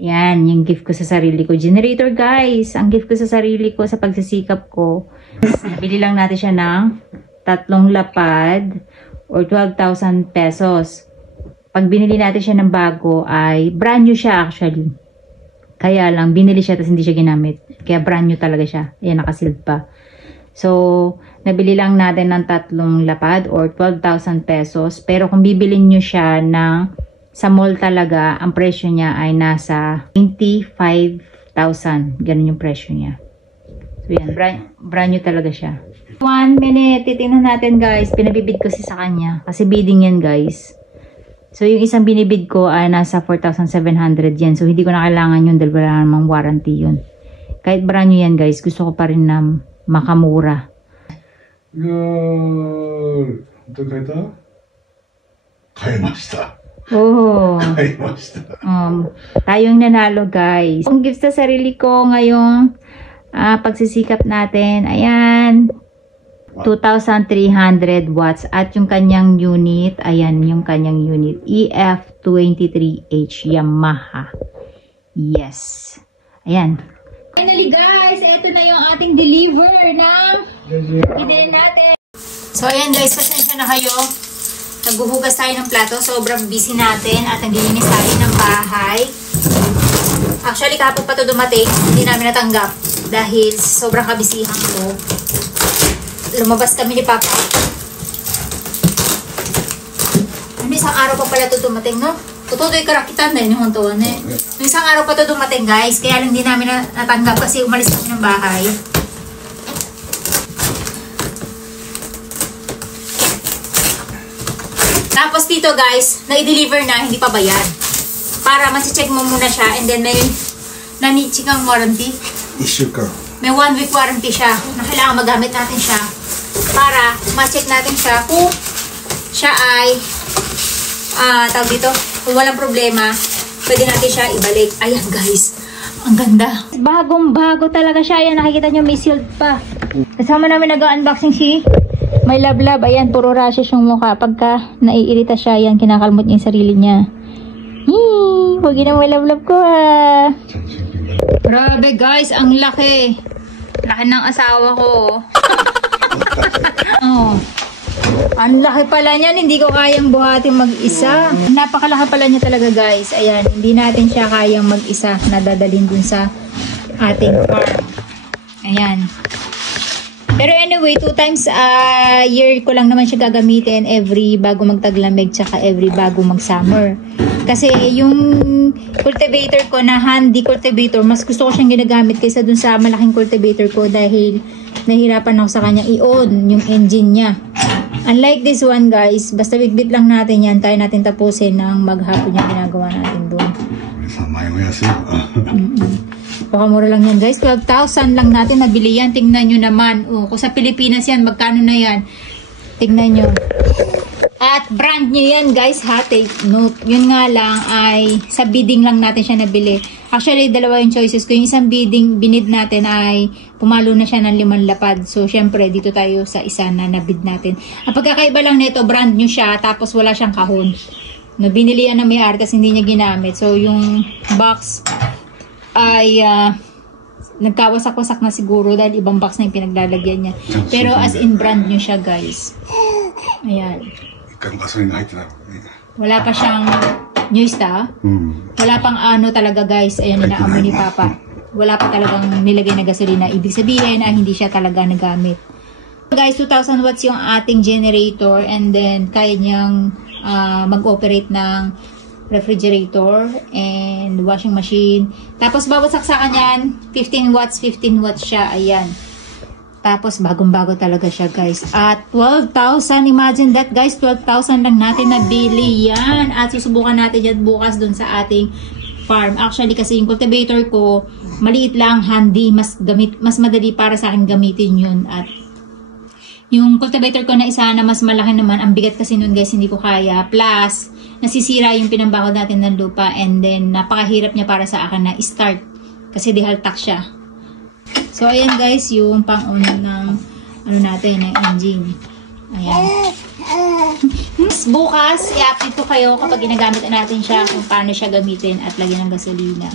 Yan, yung gift ko sa sarili ko. Generator guys, ang gift ko sa sarili ko sa pagsisikap ko. Nabili lang natin siya ng 3 lapad or 12,000 pesos. Pag binili natin siya ng bago ay brand new siya actually. Kaya lang, binili siya tapos hindi siya ginamit. Kaya brand new talaga siya. Ayan, nakasealed pa. So, nabili lang natin ng 3 lapad or 12,000 pesos. Pero kung bibilin nyo siya sa mall talaga, ang presyo niya ay nasa 25,000. Ganun yung presyo niya. So, yan. Brand new talaga siya. 1 minute. Titingnan natin guys. Pinabibid ko sa kanya. Kasi bidding yan guys. So, yung isang binibid ko ay nasa 4,700 yen. So, hindi ko na kailangan yun dahil wala namang warranty yun. Kahit brand new yan, guys, gusto ko pa rin na makamura. Ito kaita? Kaimashita. Oh. Kaimashita. Tayong nanalo, guys. Ang gift sa sarili ko ngayong pagsisikap natin, ayan. 2,300 watts at yung kanyang unit, ayan yung kanyang unit, EF23H Yamaha. Yes. Ayan. Finally guys, ito na yung ating deliver ng binili natin. So ayan guys, pasensya na kayo. Naghuhugas tayo ng plato, sobrang busy natin at naglilinis tayo ng bahay. Actually, kapag pa ito dumating, hindi namin natanggap dahil sobrang kabisihan ko. Lumabas kami ni Papa. Ano, isang araw pa pala ito dumating, no? Tututoy karakitan na yun yung huntuan, eh. Isang araw pa ito dumating, guys. Kaya lang hindi namin natanggap kasi umalis kami ng bahay. Tapos dito, guys, na-deliver na, hindi pa bayad. Para masi-check mo muna siya and then may nani-check ang warranty. Issue ka. May 1 week warranty siya na kailangan magamit natin siya para ma-check natin siya kung siya ay tawag dito, kung walang problema pwede natin siya ibalik. Ayan guys, ang ganda, bagong bago talaga siya. Ayan, nakikita nyo may sealed pa. Kasama namin nag-unboxing si may lablab. Ayan, puro rashes yung mukha pagka naiirita siya. Ayan, kinakalmot niya yung sarili niya. Huwag yun ang may lablab ko ha. Grabe guys, ang laki. Laki ng asawa ko. Oh. Ang laki pala niyan, hindi ko kayang buhatin mag-isa. Napakalaki pala niya talaga guys. Ayan, hindi natin siya kayang mag-isa. Nadadalhin dun sa ating farm. Ayan. Pero anyway, 2 times a year ko lang naman siya gagamitin. Every bago magtaglamig, tsaka every bago mag-summer. Kasi yung cultivator ko na handy cultivator, mas gusto ko siyang ginagamit kaysa dun sa malaking cultivator ko dahil nahirapan ako sa kanya i-on yung engine niya. Unlike this one guys, basta bigbit lang natin yan, kaya natin tapusin ng maghapon yung ginagawa natin dun. Pakamura lang yan guys, 12,000 lang natin nabili yan. Tingnan nyo naman, kung sa Pilipinas yan, magkano na yan? Tingnan nyo. At brand new yan guys ha, take note. Yun nga lang ay sa bidding lang natin siya nabili. Actually, dalawa yung choices ko. Yung isang bidding binid natin ay pumalo na siya ng 5 lapad. So, syempre, dito tayo sa isa na nabid natin. Ang pagkakaiba lang nito, brand new siya, tapos wala siyang kahon. No, binili yan ng may-ari kasi hindi niya ginamit. So, yung box ay nagkawasak-wasak na siguro dahil ibang box na yung pinaglalagyan niya. Pero as in brand new siya guys. Ayan. Wala pa siyang new stuff. Wala pang ano talaga guys. Ayan, inaamoy ni Papa. Wala pa talagang nilagay na gasolina. Ibig sabihin ay hindi siya talaga nagamit. Guys, 2,000 watts yung ating generator and then kaya niyang mag-operate ng refrigerator and washing machine. Tapos bawat saksakan yan, 15 watts siya. Ayan. Tapos bagong-bago talaga siya guys. At 12,000, imagine that guys, 12,000 lang natin nabili yan. At susubukan natin yan bukas dun sa ating farm. Actually kasi yung cultivator ko, maliit lang, handy, mas madali para sa akin gamitin yun. At yung cultivator ko na isa na mas malaki naman, ang bigat kasi nun guys, hindi ko kaya. Plus, nasisira yung pinambakod natin ng lupa and then napakahirap niya para sa akin na start. Kasi dihaltak siya. So, ayan guys, yung pang-on ng ano natin, ng engine. Ayan. guys, bukas, i-update ko kayo kapag ginagamit natin siya kung paano siya gamitin at lagyan ng gasolina.